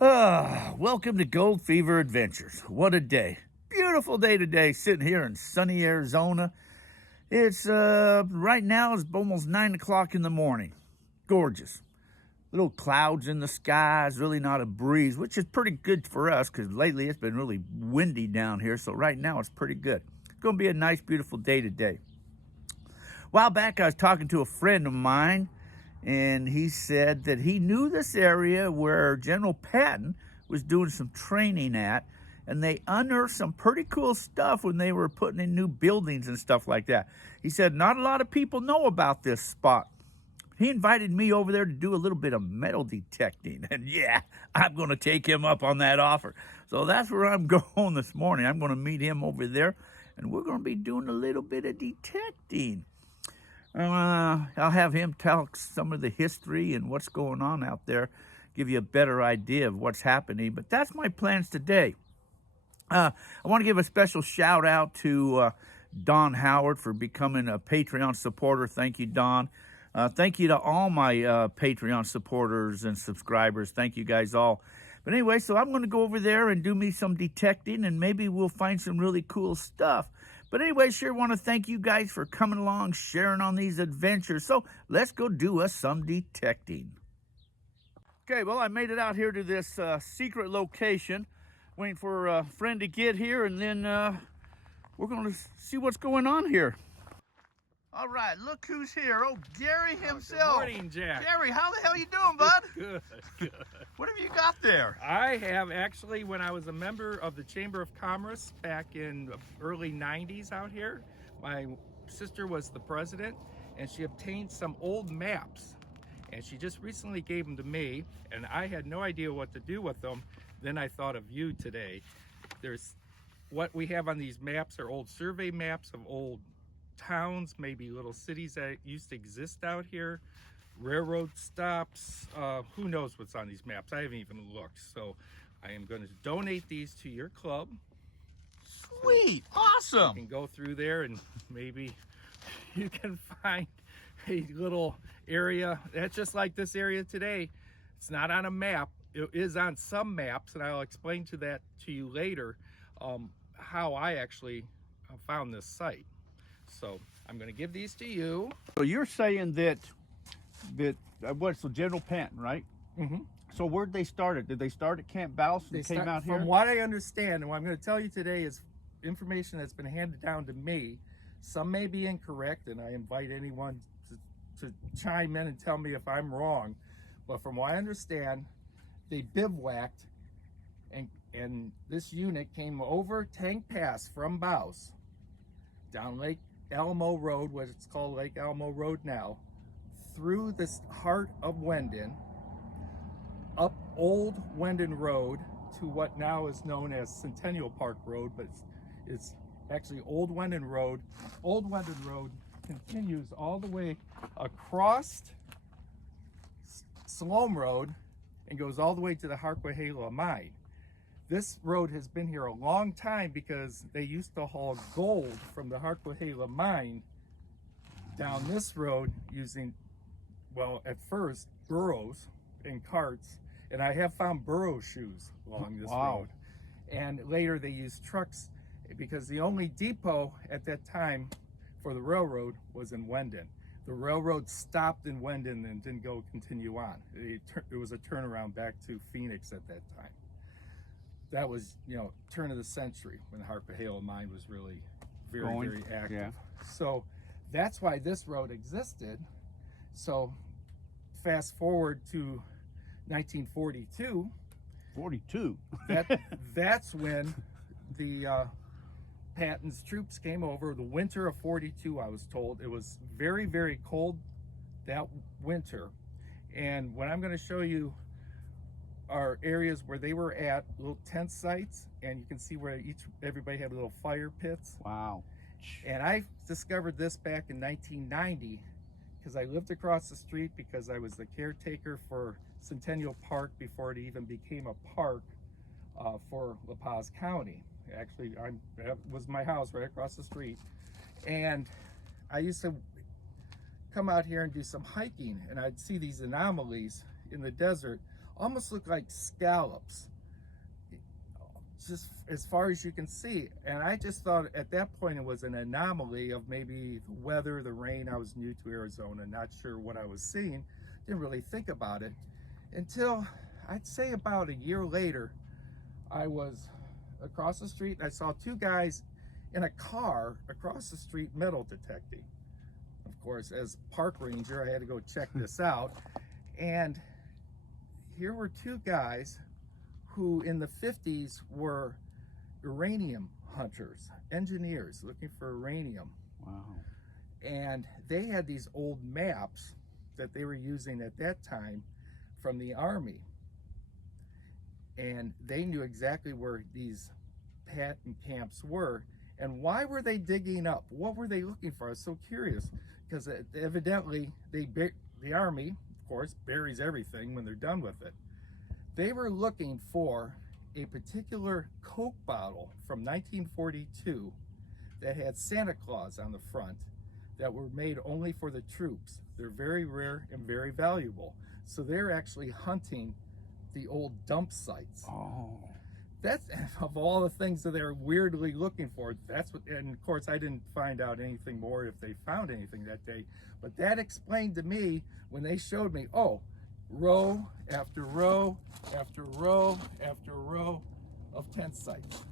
Welcome to Gold Fever Adventures. What a day. Beautiful day today, sitting here in sunny Arizona. It's, right now it's almost 9 o'clock in the morning. Gorgeous. Little clouds in the skies, really not a breeze, which is pretty good for us because lately it's been really windy down here. So right now it's pretty good. It's going to be a nice, beautiful day today. A while back, I was talking to a friend of mine, and he said that he knew this area where General Patton was doing some training at, and they unearthed some pretty cool stuff when they were putting in new buildings and stuff like that. He said not a lot of people know about this spot. He invited me over there to do a little bit of metal detecting, and yeah, I'm going to take him up on that offer. So that's where I'm going this morning. I'm going to meet him over there, and we're going to be doing a little bit of detecting. I'll have him tell some of the history and what's going on out there, give you a better idea of what's happening. But that's my plans today. I want to give a special shout out to Don Howard for becoming a Patreon supporter. Thank you, Don. Thank you to all my Patreon supporters and subscribers. Thank you guys all. But anyway, so I'm going to go over there and do me some detecting, and maybe we'll find some really cool stuff. But anyway, sure want to thank you guys for coming along, sharing on these adventures. So let's go do us some detecting. Okay, well, I made it out here to this secret location, waiting for a friend to get here, and then we're going to see what's going on here. All right, look who's here. Oh, Gary himself. Good morning, Jack. Gary, how the hell you doing, bud? Good, good. What have you got there? I have actually, when I was a member of the Chamber of Commerce back in the early 90s out here, my sister was the president, and she obtained some old maps, and she just recently gave them to me, and I had no idea what to do with them. Then I thought of you today. There's what we have on these maps are old survey maps of old towns, maybe little cities that used to exist out here, railroad stops, who knows what's on these maps. I haven't even looked. So I am going to donate these to your club. Sweet, awesome. You can go through there and maybe you can find a little area that's just like this area today. It's not on a map. It is on some maps, and I'll explain to you later how I actually found this site. So I'm going to give these to you. So you're saying that so General Patton, right? Mm-hmm. So where'd they start it? Did they start at Camp Bouse and came out here? From what I understand, and what I'm going to tell you today is information that's been handed down to me. Some may be incorrect, and I invite anyone to chime in and tell me if I'm wrong. But from what I understand, they bivouacked, and this unit came over Tank Pass from Bouse, down Lake Alamo Road, what it's called Lake Alamo Road now, through this heart of Wendon, up Old Wendon Road to what now is known as Centennial Park Road, but it's actually Old Wendon Road. Old Wendon Road continues all the way across Salome Road and goes all the way to the Harquahala Mine. This road has been here a long time because they used to haul gold from the Harquahala mine down this road using, well, at first, burros and carts. And I have found burro shoes along this road. And later they used trucks because the only depot at that time for the railroad was in Wendon. The railroad stopped in Wendon and didn't continue on. It was a turnaround back to Phoenix at that time. That was, turn of the century when the Harquahala mine was really very active. Yeah. So that's why this road existed. So fast forward to 1942. 42. That's when the Patton's troops came over. The winter of 42, I was told. It was very, very cold that winter. And what I'm going to show you are areas where they were at, little tent sites, and you can see where everybody had little fire pits. Wow. And I discovered this back in 1990 because I lived across the street because I was the caretaker for Centennial Park before it even became a park for La Paz County. Actually, that was my house right across the street. And I used to come out here and do some hiking, and I'd see these anomalies in the desert. almost look like scallops, just as far as you can see. And I just thought at that point it was an anomaly of maybe the weather, the rain. I was new to Arizona, not sure what I was seeing, didn't really think about it until I'd say about a year later. I was across the street and I saw two guys in a car across the street metal detecting. Of course, as park ranger, I had to go check this out. And here were two guys who in the 50s were uranium hunters, engineers looking for uranium. Wow. And they had these old maps that they were using at that time from the Army. And they knew exactly where these Patton camps were. And why were they digging up? What were they looking for? I was so curious, because evidently the Army, of course, buries everything when they're done with it. They were looking for a particular Coke bottle from 1942 that had Santa Claus on the front, that were made only for the troops. They're very rare and very valuable. So they're actually hunting the old dump sites. Oh. That's, of all the things that they're weirdly looking for, that's what, and of course I didn't find out anything more if they found anything that day, but that explained to me when they showed me, oh, row after row after row after row of tent sites.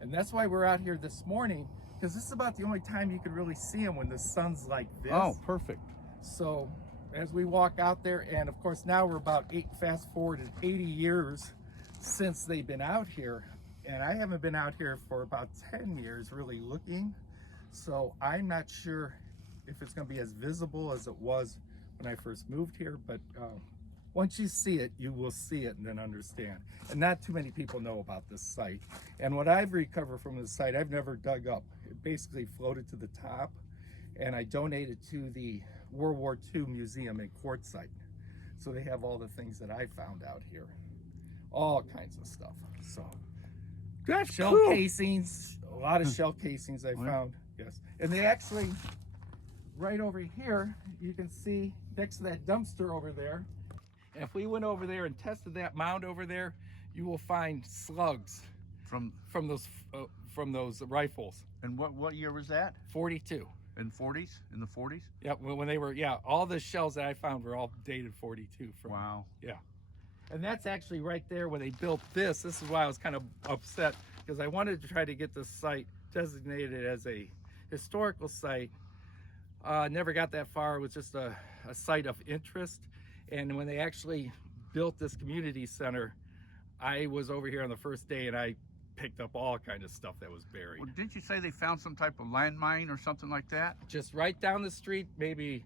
And that's why we're out here this morning, because this is about the only time you can really see them, when the sun's like this. Oh, perfect. So as we walk out there, and of course now we're about fast forwarded 80 years since they've been out here, and I haven't been out here for about 10 years really looking, so I'm not sure if it's going to be as visible as it was when I first moved here, but once you see it, you will see it and then understand. And not too many people know about this site. And what I've recovered from this site, I've never dug up. It basically floated to the top, and I donated to the World War II Museum in Quartzsite. So they have all the things that I found out here. All kinds of stuff. So That's shell cool. casings, a lot of shell casings I found. Yes. And they actually, right over here, you can see next to that dumpster over there, and if we went over there and tested that mound over there, you will find slugs From those rifles. and what year was that? 42. In the 40s? Yeah, when they were, yeah, all the shells that I found were all dated 42. Wow. Yeah. And that's actually right there where they built this. This is why I was kind of upset, because I wanted to try to get this site designated as a historical site. Never got that far. It was just a site of interest. And when they actually built this community center, I was over here on the first day and I picked up all kind of stuff that was buried. Well, didn't you say they found some type of landmine or something like that? Just right down the street, maybe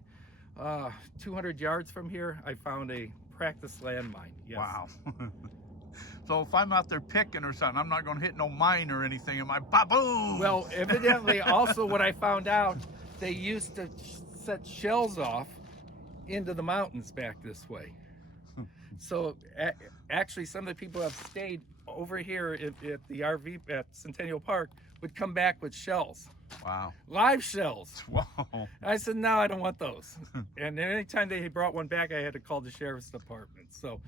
200 yards from here, I found a practice landmine. Yes. Wow. So if I'm out there picking or something, I'm not going to hit no mine or anything. Am I? Ba-boom! Well, evidently, also what I found out, they used to set shells off into the mountains back this way. So actually, some of the people have stayed over here at the RV at Centennial Park would come back with shells. Wow. Live shells. Wow. I said, no, I don't want those. And anytime they brought one back, I had to call the sheriff's department. So,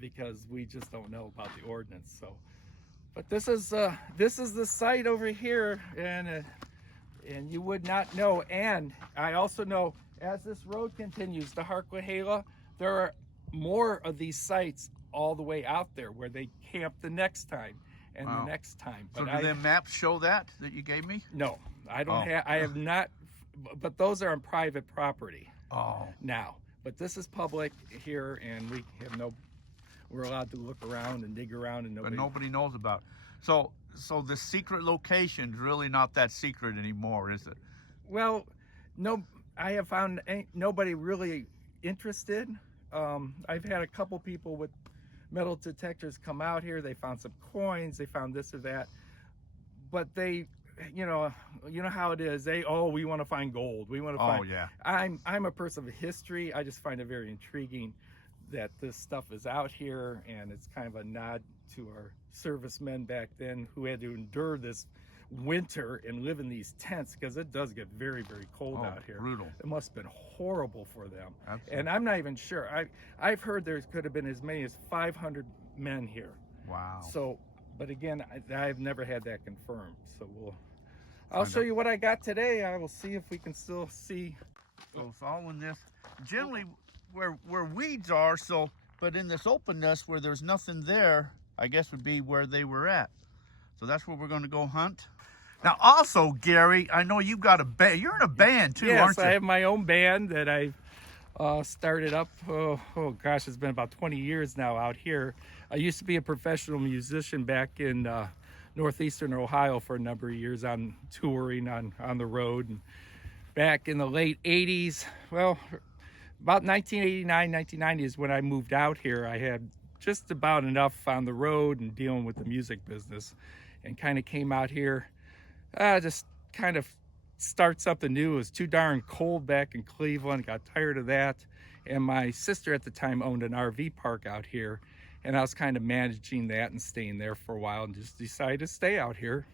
because we just don't know about the ordinance. So, but this is the site over here, and you would not know. And I also know, as this road continues to Harquahala, there are more of these sites all the way out there where they camp the next time and Wow. the next time. So But do the maps show that you gave me? no, I don't Oh. have. I have not. But those are on private property Oh. now. But this is public here, and we have no. We're allowed to look around and dig around, and But nobody knows about it. So the secret location's really not that secret anymore, is it? Well, no. I have found nobody really interested. I've had a couple people with metal detectors come out here. They found some coins. They found this or that. But they, you know how it is. We want to find gold. We want to find. Oh yeah. I'm a person of history. I just find it very intriguing that this stuff is out here, and it's kind of a nod to our servicemen back then who had to endure this winter and live in these tents, because it does get very, very cold out here. Brutal. It must have been horrible for them. Absolutely. And I'm not even sure. I've heard there could have been as many as 500 men here. Wow. So, but again, I've never had that confirmed. So I'll show you what I got today. I will see if we can still see. So it's all in this, generally where weeds are, so, but in this openness where there's nothing there, I guess would be where they were at. So that's where we're going to go hunt. Now also, Gary, I know you've got a band. You're in a band too, yes, aren't you? I have my own band that I started up, oh gosh, it's been about 20 years now out here. I used to be a professional musician back in northeastern Ohio for a number of years, on touring on the road. And back in the late 80s, well, about 1989, 1990 is when I moved out here. I had just about enough on the road and dealing with the music business, and kind of came out here just kind of start something new. It was too darn cold back in Cleveland, got tired of that. And my sister at the time owned an RV park out here, and I was kind of managing that and staying there for a while, and just decided to stay out here.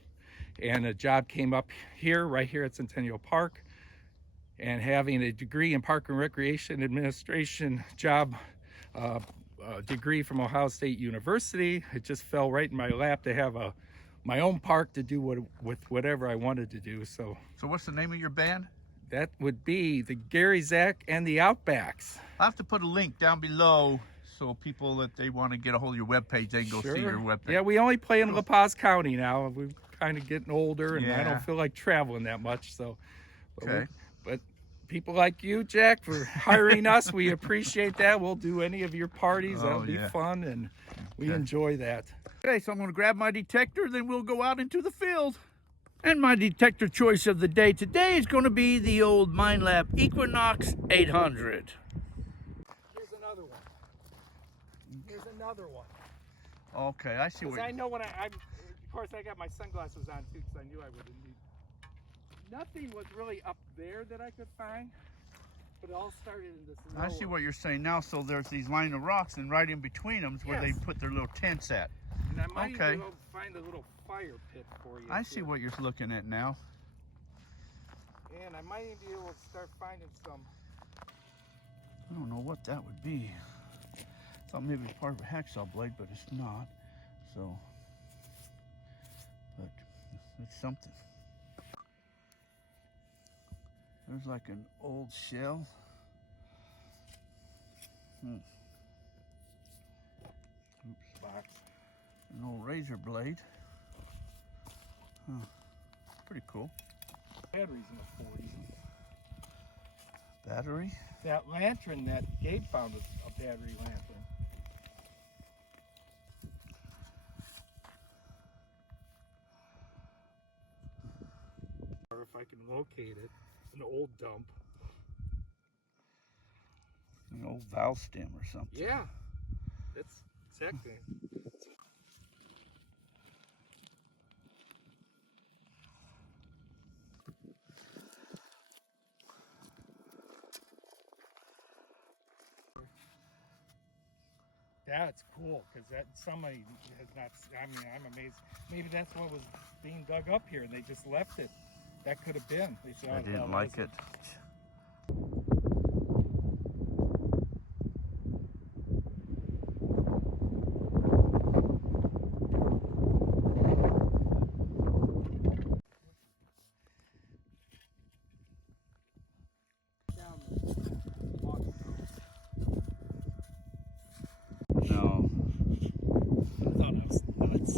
And a job came up here, right here at Centennial Park, and having a degree in Park and Recreation Administration job, degree from Ohio State University, it just fell right in my lap to have my own park to do with whatever I wanted to do. So what's the name of your band? that would be the Gary, Zach, and the Outbacks. I'll have to put a link down below so people that they want to get a hold of your webpage, they can go see your webpage. Yeah, we only play in La Paz County now. We're kind of getting older, and I Yeah. don't feel like traveling that much. So, Okay. but people like you, Jack, for hiring us, we appreciate that. We'll do any of your parties. That'll be fun, and we enjoy that. Okay, so I'm going to grab my detector, then we'll go out into the field. And my detector choice of the day today is going to be the old Minelab Equinox 800. Here's another one. Here's another one. Okay, I see what I know when of course I got my sunglasses on too, because I knew I would need. Nothing was really up there that I could find, but it all started in this lower. I see what you're saying now. So there's these line of rocks, and right in between them is where they put their little tents at. And I might even go find a little fire pit for you. I see what you're looking at now. And I might even be able to start finding some. I don't know what that would be. Thought maybe it was part of a hacksaw blade, but it's not. So, but it's something. There's like an old shell. Oops. Box. An old razor blade. Huh. Pretty cool. Batteries in the 40s. Battery? That lantern that Gabe found was a battery lantern. Or if I can locate it, an old dump. An old valve stem or something. Yeah, that's exactly. That's cool, because that somebody has not. I mean, I'm amazed. Maybe that's what was being dug up here, and they just left it. That could have been. They said, I didn't like it. No. I thought I was nuts.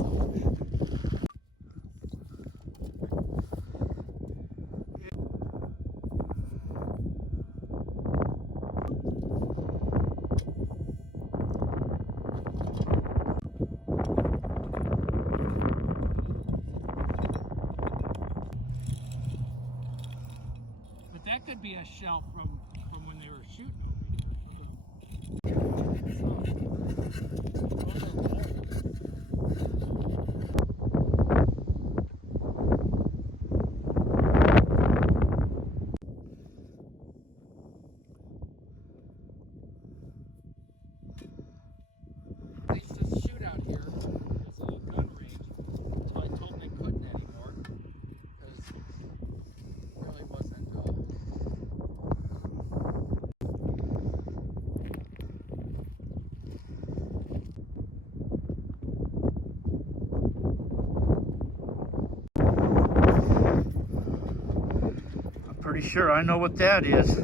But that could be a shell from when they were shooting They used to shoot out here. There's a little gun range. So I told them they couldn't anymore. pretty sure I know what that is.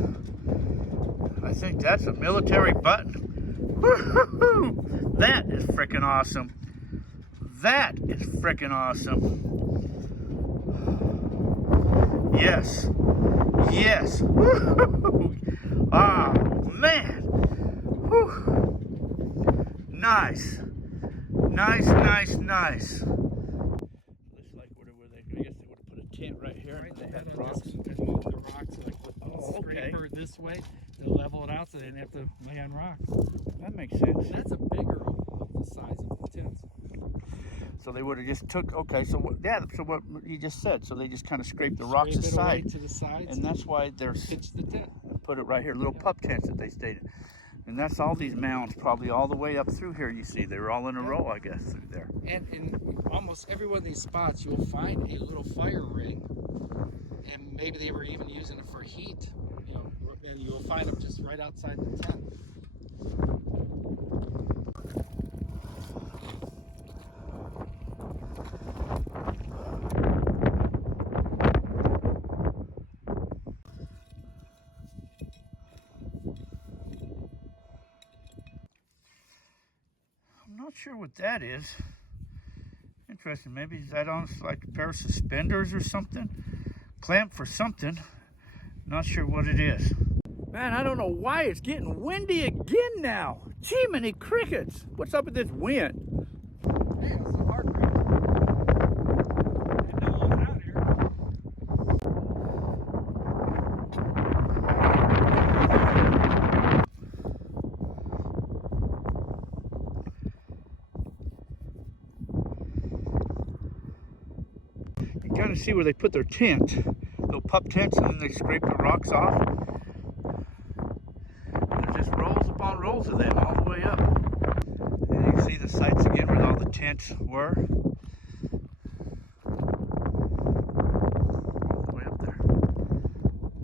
I think that's a military button. Woo-hoo-hoo! That is freaking awesome. That is freaking awesome. Yes. Yes. Woo-hoo-hoo! Ah, man. Whew. Nice. Nice, nice, nice. Looks like where they, I guess they would have put a tent right here. Right, They they had had rocks. just move the rocks like with the scraper this way. They level it out so they didn't have to lay on rocks. That makes sense. That's a bigger of the size of the tents. So they would have just took, okay, so what, yeah, so what you just said, so they just kind of scraped the rocks Scrape it away aside. to the sides. And that's why there's, Pitch the tent. put it right here, little pup tents that they stayed in. And that's all these mounds, probably all the way up through here, you see. They were all in a row, I guess, through there. And in almost every one of these spots, you'll find a little fire ring. And maybe they were even using it for heat. You know, and you'll find them just right outside the tent. I'm not sure what that is. Interesting. Maybe is that on like a pair of suspenders or something? Clamp for something. Not sure what it is. Man, I don't know why it's getting windy again now. Gee, many crickets. What's up with this wind? Hey, it's a hard group. And now I'm out here. You kind of see where they put their tent. Little pup tents, and then they scrape the rocks off. There's just rows upon rows of them all the way up. And you can see the sites again where all the tents were. All the way up there.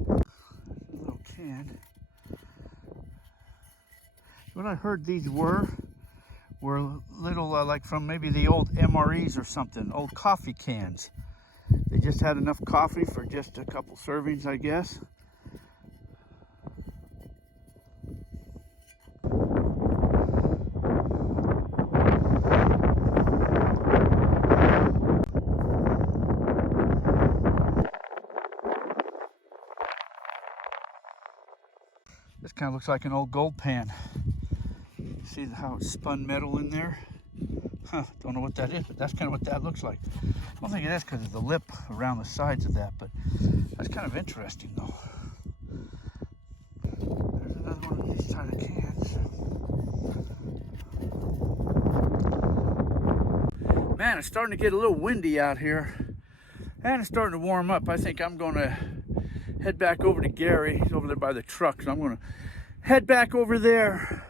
There's a little can. What I heard these were little, like from maybe the old MREs or something, old coffee cans. They just had enough coffee for just a couple servings, I guess. This kind of looks like an old gold pan. See how it's spun metal in there? Huh, don't know what that is, but that's kind of what that looks like. I don't think it is because of the lip around the sides of that, but that's kind of interesting though. There's another one of these kind of cans. Man, it's starting to get a little windy out here. And it's starting to warm up. I think I'm going to head back over to Gary. He's over there by the truck, so I'm going to head back over there.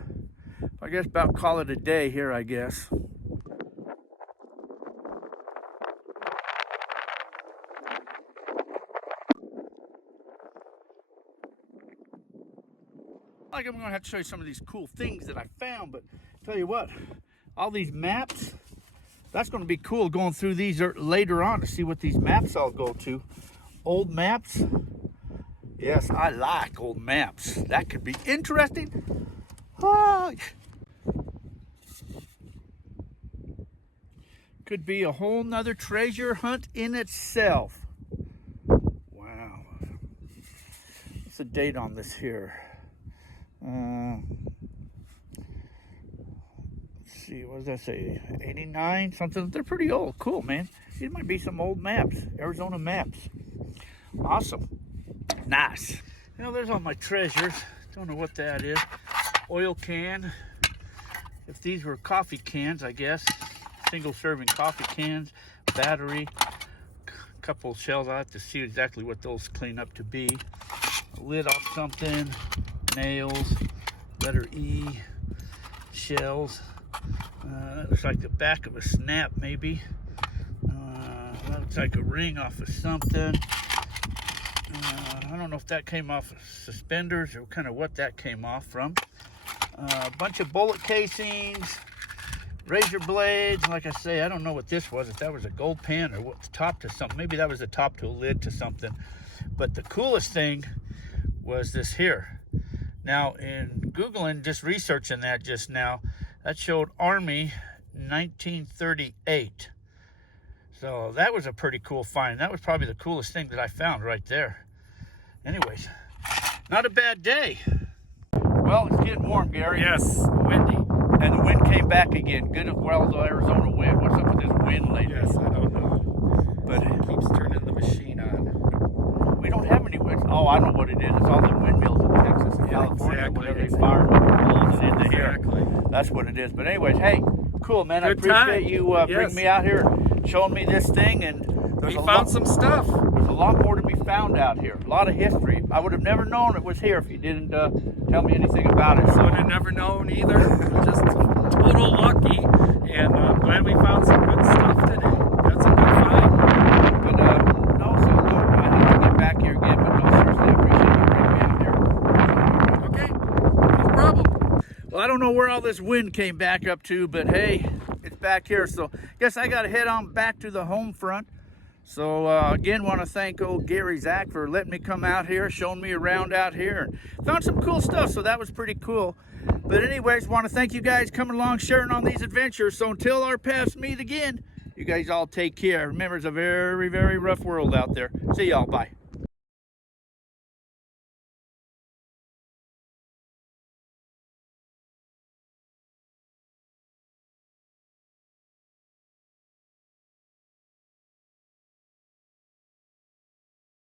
I guess about call it a day here, I guess. I'm going to have to show you some of these cool things that I found, but tell you what, all these maps, that's going to be cool going through these later on to see what these maps all go to. Old maps. Yes, I like old maps. That could be interesting. Oh. Could be a whole nother treasure hunt in itself. Wow. What's the date on this here? Let's see, what does that say? 89, something. They're pretty old. Cool, man. These might be some old maps. Arizona maps. Awesome. Nice. You know, there's all my treasures. Don't know what that is. Oil can. If these were coffee cans, I guess. Single serving coffee cans. Battery. Couple shells. I have to see exactly what those clean up to be. A lid off something. Nails, letter E, shells. That looks like the back of a snap, maybe. That looks like a ring off of something. I don't know if that came off of suspenders or kind of what that came off from. A bunch of bullet casings, razor blades. Like I say, I don't know what this was. If that was a gold pen or what, top to something. Maybe that was the top to a lid to something. But the coolest thing was this here. Now, in Googling, just researching that just now, that showed Army 1938. So that was a pretty cool find. That was probably the coolest thing that I found right there. Anyways, not a bad day. Well, it's getting warm, Gary. Yes, windy. And the wind came back again. Good as well as the Arizona wind. What's up with this wind lately? Yes, I don't know. But It keeps turning the machine on. we don't have any winds. Oh, I know what it is. It's all the windmills in Texas and California. exactly. Whenever they fire them, blows it into here. Exactly. That's what it is. But anyways, hey, cool, man. I Good appreciate time. you Yes. bringing me out here and showing me this thing. And We found some stuff. There's a lot more to be found out here. A lot of history. I would have never known it was here if you didn't tell me anything about it. I would have never known either. Just total lucky, and I'm glad we found some good stuff today. That's a good find. But no, so no, I have to get back here again. But no, seriously, I appreciate you bringing me out here. Okay, no problem. Well, I don't know where all this wind came back up to, but hey, it's back here. So guess I got to head on back to the home front. So again, want to thank old Gary Zach for letting me come out here, showing me around out here, and found some cool stuff. So that was pretty cool. But anyways, want to thank you guys coming along, sharing on these adventures. So until our paths meet again, you guys all take care. Remember, it's a very, very rough world out there. See y'all. Bye.